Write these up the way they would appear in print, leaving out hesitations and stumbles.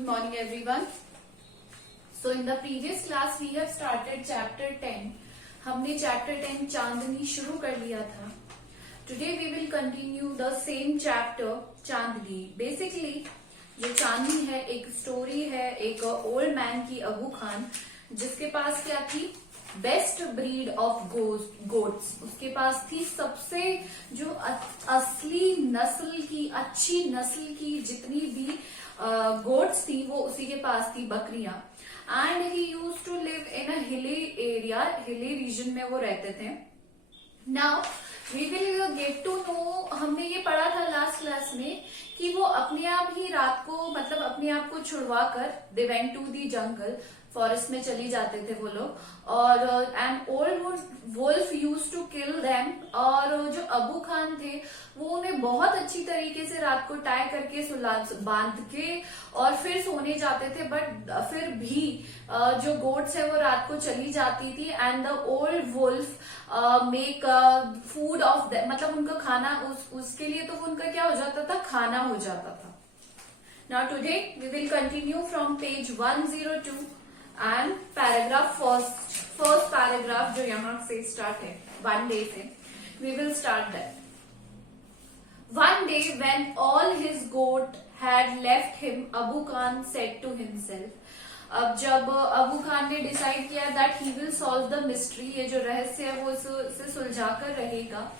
Good morning everyone. So in the previous class we have started chapter 10. हमने chapter 10 चांदनी शुरू कर लिया था. Today we will continue the same chapter Chandni. Basically ये चांदनी है, एक स्टोरी है एक ओल्ड मैन की, अबू खान, जिसके पास क्या थी, बेस्ट ब्रीड ऑफ गोट्स. उसके पास थी सबसे जो असली नस्ल की, अच्छी नस्ल की जितनी भी गोट्स थी वो उसी के पास थी, बकरियां. And he use to live in a hilly area, hilly region में वो रहते थे. Now we will get to know, हमने ये पढ़ा था लास्ट क्लास में कि वो अपने आप ही रात को, मतलब अपने आप को छुड़वा कर they went to the jungle, forest में चली जाते थे वो लोग. और and old wolf use to kill them. और जो अबू खान थे वो उन्हें बहुत अच्छी तरीके से रात को टाई करके बांध के और फिर सोने जाते थे. बट फिर भी जो गोट्स है वो रात को चली जाती थी. And the old wolf make food of them, मतलब उनका खाना, उसके लिए तो उनका क्या हो जाता था, खाना हो जाता था. Now today we will continue from page 102 and paragraph first paragraph जो यहाँ से स्टार्ट है, वन डे से. We will start that. One day when all his goat had left him, Abu Khan said to himself. अब जब अबू खान ने डिसाइड किया that he will solve the mystery, ये जो रहस्य है वो इसे सुलझाकर रहेगा.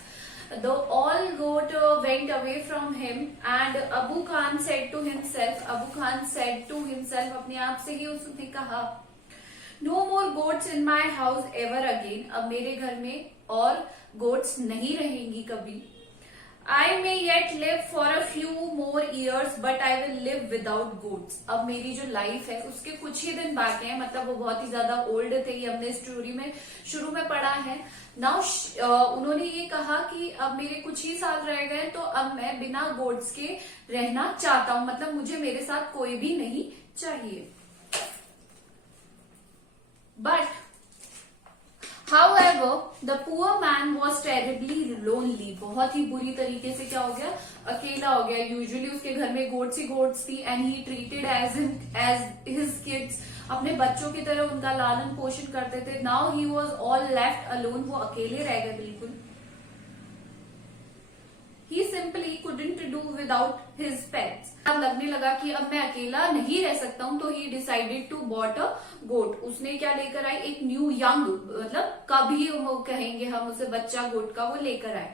The all goat went away from him and Abu Khan said to himself, Abu Khan said to himself, अपने आप से ही उसने कहा, No more goats in my house ever again. अब मेरे घर में और goats नहीं रहेंगी कभी. I may yet live for a few more years, but I will live without goats. अब मेरी जो लाइफ है उसके कुछ ही दिन बाकी हैं, मतलब वो बहुत ही ज्यादा ओल्ड थे, ये हमने स्टोरी में शुरू में पढ़ा है. नाउ उन्होंने ये कहा कि अब मेरे कुछ ही साल रह गए, तो अब मैं बिना गोट्स के रहना चाहता हूं, मतलब मुझे मेरे साथ कोई भी नहीं चाहिए. But However, the poor man was terribly lonely. बहुत ही बुरी तरीके से क्या हो गया, अकेला हो गया. यूजुअली उसके घर में गोट्स ही गोट्स थी and he treated as his kids. अपने बच्चों की तरह उनका लालन पोषण करते थे. Now he was all left alone, वो अकेले रह गए बिल्कुल. He simply couldn't do without his pets. अब लगने लगा कि अब मैं अकेला नहीं रह सकता हूं, तो he decided to bought a goat. उसने क्या लेकर आई, एक न्यू यंग, मतलब कभी कहेंगे हम उसे, बच्चा गोट का वो लेकर आए.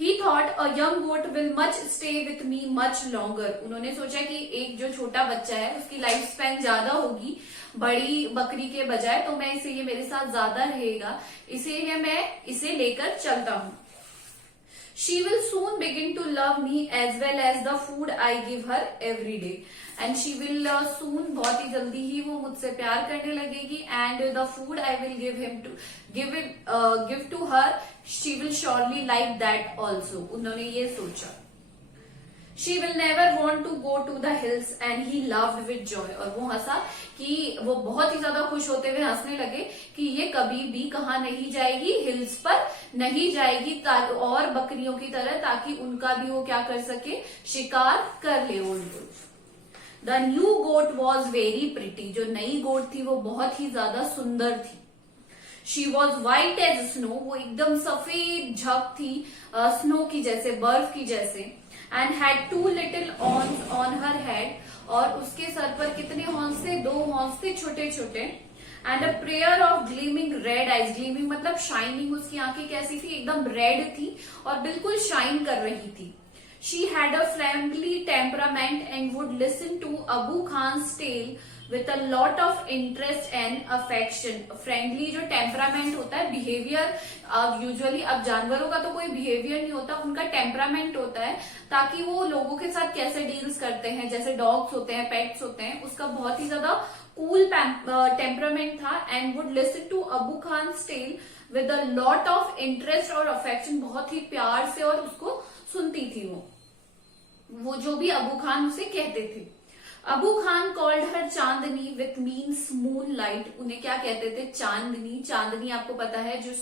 He thought a young goat will much stay with me much longer. उन्होंने सोचा कि एक जो छोटा बच्चा है उसकी लाइफ स्पैन ज्यादा होगी बड़ी बकरी के बजाय, तो मैं इसे, ये मेरे साथ ज्यादा रहेगा, इसीलिए मैं इसे लेकर चलता हूं. She will soon begin to love me as well as the food I give her every day. And she will soon, बहुत ही जल्दी ही वो मुझसे प्यार करने लगेगी. And the food I will give to her, she will surely like that also. उन्होंने ये सोचा. She will never want to go to the hills and he laughed with joy. और वो हंसा कि वो बहुत ही ज्यादा खुश होते हुए हंसने लगे कि ये कभी भी कहाँ नहीं जाएगी, हिल्स पर नहीं जाएगी और बकरियों की तरह, ताकि उनका भी वो क्या कर सके, शिकार कर ले. Old the new goat was very pretty. जो नई गोट थी वो बहुत ही ज्यादा सुंदर थी. She was white as snow. वो एकदम सफेद झक थी, स्नो की जैसे, बर्फ की जैसे. And had 2 little horns on her head. और उसके सर पर कितने हॉर्न्स थे, 2 हॉर्न्स थे छोटे छोटे. And a pair of gleaming red eyes. Gleaming मतलब शाइनिंग, उसकी आंखें कैसी थी, एकदम रेड थी और बिल्कुल शाइन कर रही थी. She had a friendly temperament and would listen to Abu Khan's tale with a lot of interest and affection. Friendly जो टेम्परामेंट होता है, बिहेवियर, यूजुअली अब जानवरों का तो कोई बिहेवियर नहीं होता, उनका टेम्परामेंट होता है, ताकि वो लोगों के साथ कैसे डील्स करते हैं, जैसे डॉग्स होते हैं, पेट्स होते हैं, उसका बहुत ही ज्यादा कूल टेम्परामेंट था. And would listen to Abu Khan's tale with a lot of interest और अफेक्शन. बहुत ही प्यार से और उसको सुनती थी वो जो भी अबू खान उसे कहते थे. Abu Khan called her Chandni with means moon light. उन्हें क्या कहते थे, चांदनी. चांदनी आपको पता है जो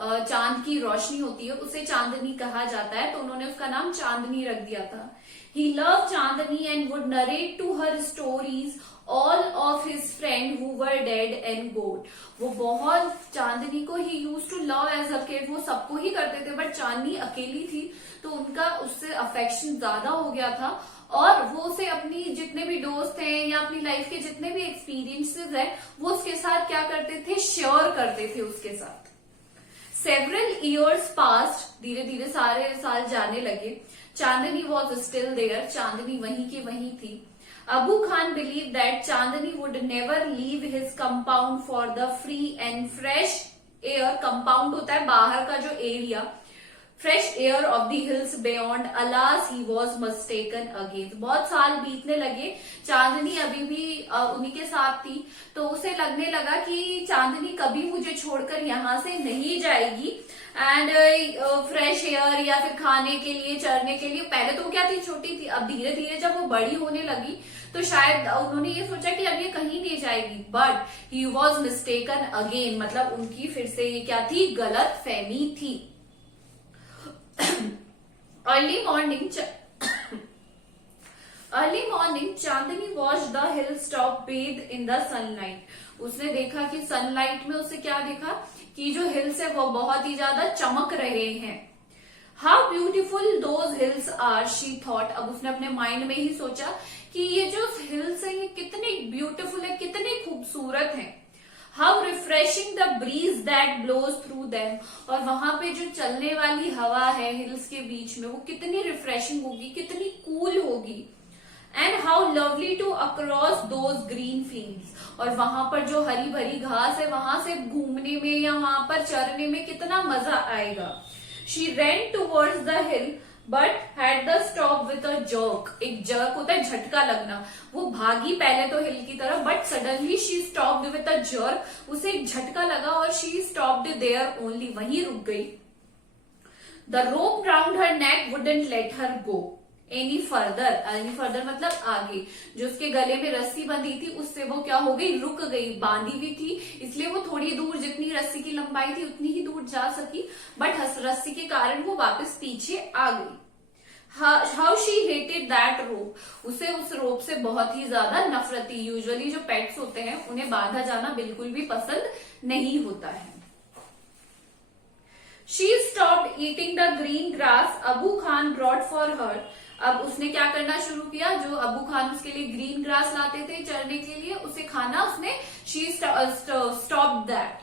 चांद की रोशनी होती है उसे चांदनी कहा जाता है, तो उन्होंने उसका नाम चांदनी रख दिया था। He loved Chandani and would narrate to her stories all of his friends who were dead and gone. वो बहुत चांदनी को he used to love as a kid, वो सबको ही करते थे, बट चांदनी अकेली थी तो उनका उससे अफेक्शन ज्यादा हो गया था, और वो उसे अपनी जितने भी दोस्त हैं या अपनी लाइफ के जितने भी एक्सपीरियंसेस हैं वो उसके साथ क्या करते थे, शेयर करते थे उसके साथ। Several years passed, धीरे धीरे सारे साल जाने लगे। चांदनी वॉज स्टिल देयर, चांदनी वहीं की वहीं थी। Abu Khan believe that Chandni would never leave his compound for the free and fresh air. Compound होता है बाहर का जो area, fresh air of the hills beyond. Alas he was mistaken again. बहुत साल बीतने लगे, चांदनी अभी भी उन्हीं के साथ थी, तो उसे लगने लगा कि चांदनी कभी मुझे छोड़कर यहाँ से नहीं जाएगी। एंड फ्रेश एयर या फिर खाने के लिए, चरने के लिए, पहले तो क्या थी, छोटी थी, अब धीरे धीरे जब वो बड़ी होने लगी तो शायद उन्होंने ये सोचा कि अब ये कहीं नहीं जाएगी, but he was mistaken again, मतलब उनकी फिर से ये क्या थी, गलत फहमी थी। Early morning Chandni watch the hill top bathed in the sunlight. उसने देखा कि सनलाइट में उसे क्या देखा कि जो हिल्स है वो बहुत ही ज्यादा चमक रहे हैं। How beautiful those hills are, she thought. अब उसने अपने माइंड में ही सोचा कि ये जो हिल्स है ये कितने ब्यूटिफुल है, कितने खूबसूरत हैं। How refreshing the breeze that blows through them, और वहां पे जो चलने वाली हवा है हिल्स के बीच में वो कितनी रिफ्रेशिंग होगी, कितनी कूल होगी। And how lovely to across those green fields, और वहां पर जो हरी भरी घास है वहां से घूमने में या वहां पर चरने में कितना मजा आएगा। She rain towards the hill but had the stop with a jerk. एक जर्क होता है झटका लगना, वो भागी पहले तो हिल की तरफ, but suddenly she stopped with a jerk, उसे एक झटका लगा और शी स्टॉप्ड देयर ओनली, वहीं रुक गई। The rope round her neck wouldn't let her go any further मतलब आगे। जो उसके गले में रस्सी बंधी थी उससे वो क्या हो गई, रुक गई। बांधी हुई थी इसलिए वो थोड़ी दूर, जितनी रस्सी की लंबाई थी उतनी ही दूर जा सकी, बट रस्सी के कारण वो वापस पीछे आ गई। हाउ शी हेटेड दैट रोप, उसे उस रोप से बहुत ही ज्यादा नफरत थी। यूजुअली जो पेट्स होते हैं उन्हें बांधा जाना बिल्कुल भी पसंद नहीं होता है। She stopped eating the green grass Abu Khan brought for her. अब उसने क्या करना शुरू किया, जो अबू खान उसके लिए ग्रीन ग्रास लाते थे चरने के लिए, उसे खाना उसने, she stopped that.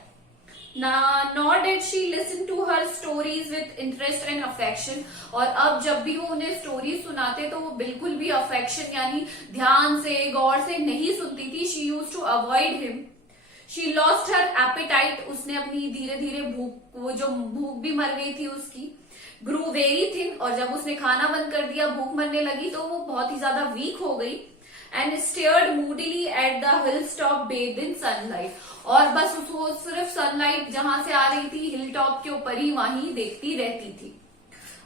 Nor did she listen to her stories with interest and affection, और अब जब भी वो उन्हें स्टोरी सुनाते तो वो बिल्कुल भी अफेक्शन यानी ध्यान से गौर से नहीं सुनती थी। She used to avoid him. She lost her appetite, उसने अपनी धीरे धीरे भूख भी मर गई थी उसकी। Grew very thin, और जब उसने खाना बंद कर दिया, भूख मरने लगी, तो वो बहुत ही ज्यादा वीक हो गई। And stared moodily at the hilltop bathed in sunlight, और बस उसको सिर्फ सनलाइट जहां से आ रही थी हिल टॉप के ऊपर ही वहीं देखती रहती थी।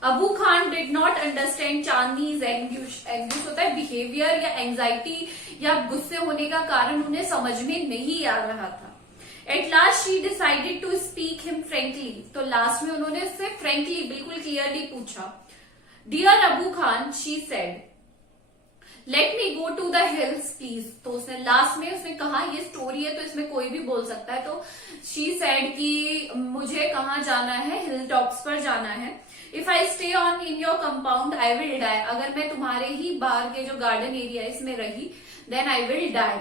Abu Khan did not understand Chandni's anguish होता है बिहेवियर या एंजाइटी या गुस्से होने का कारण उन्हें समझ में नहीं आ रहा था। At last she decided to speak him frankly, तो लास्ट में उन्होंने उससे फ्रेंकली बिल्कुल क्लियरली पूछा। Dear Abu Khan, she said, let me go to the hills please. तो उसने लास्ट में उसने कहा, ये स्टोरी है तो इसमें कोई भी बोल सकता है, तो शी सेड कि मुझे कहाँ जाना है, हिल टॉप्स पर जाना है। If I stay on in your compound I will die, अगर मैं तुम्हारे ही बाहर के जो गार्डन एरिया इसमें रही then I will die.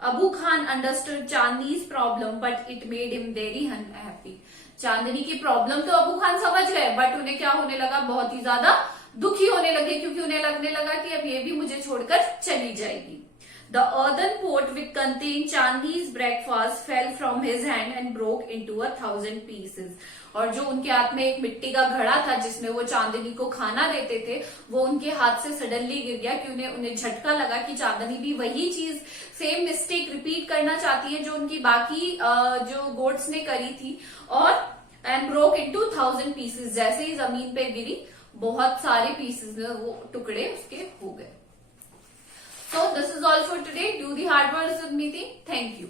Abu Khan understood Chandni's problem but it made him very unhappy. Chandni की प्रॉब्लम तो अबू खान समझ गए, बट उन्हें क्या होने लगा, बहुत ही ज्यादा दुखी होने लगे, क्योंकि उन्हें लगने लगा कि अब ये भी मुझे छोड़कर चली जाएगी। The earthen pot which contained Chandni's breakfast fell from his hand and broke into 1,000 pieces. और जो उनके हाथ में एक मिट्टी का घड़ा था जिसमें वो चांदनी को खाना देते थे, वो उनके हाथ से सडनली गिर गया, कि उन्हें झटका लगा कि चांदनी भी वही चीज, सेम मिस्टेक रिपीट करना चाहती है जो उनकी बाकी जो गोट्स ने करी थी, और एंड ब्रोक इनटू 1,000 पीसेस। जैसे ही जमीन पे गिरी बहुत सारे पीसेस में वो टुकड़े उसके हो गए। So this is all for today. Do the hard work with me. Thank you.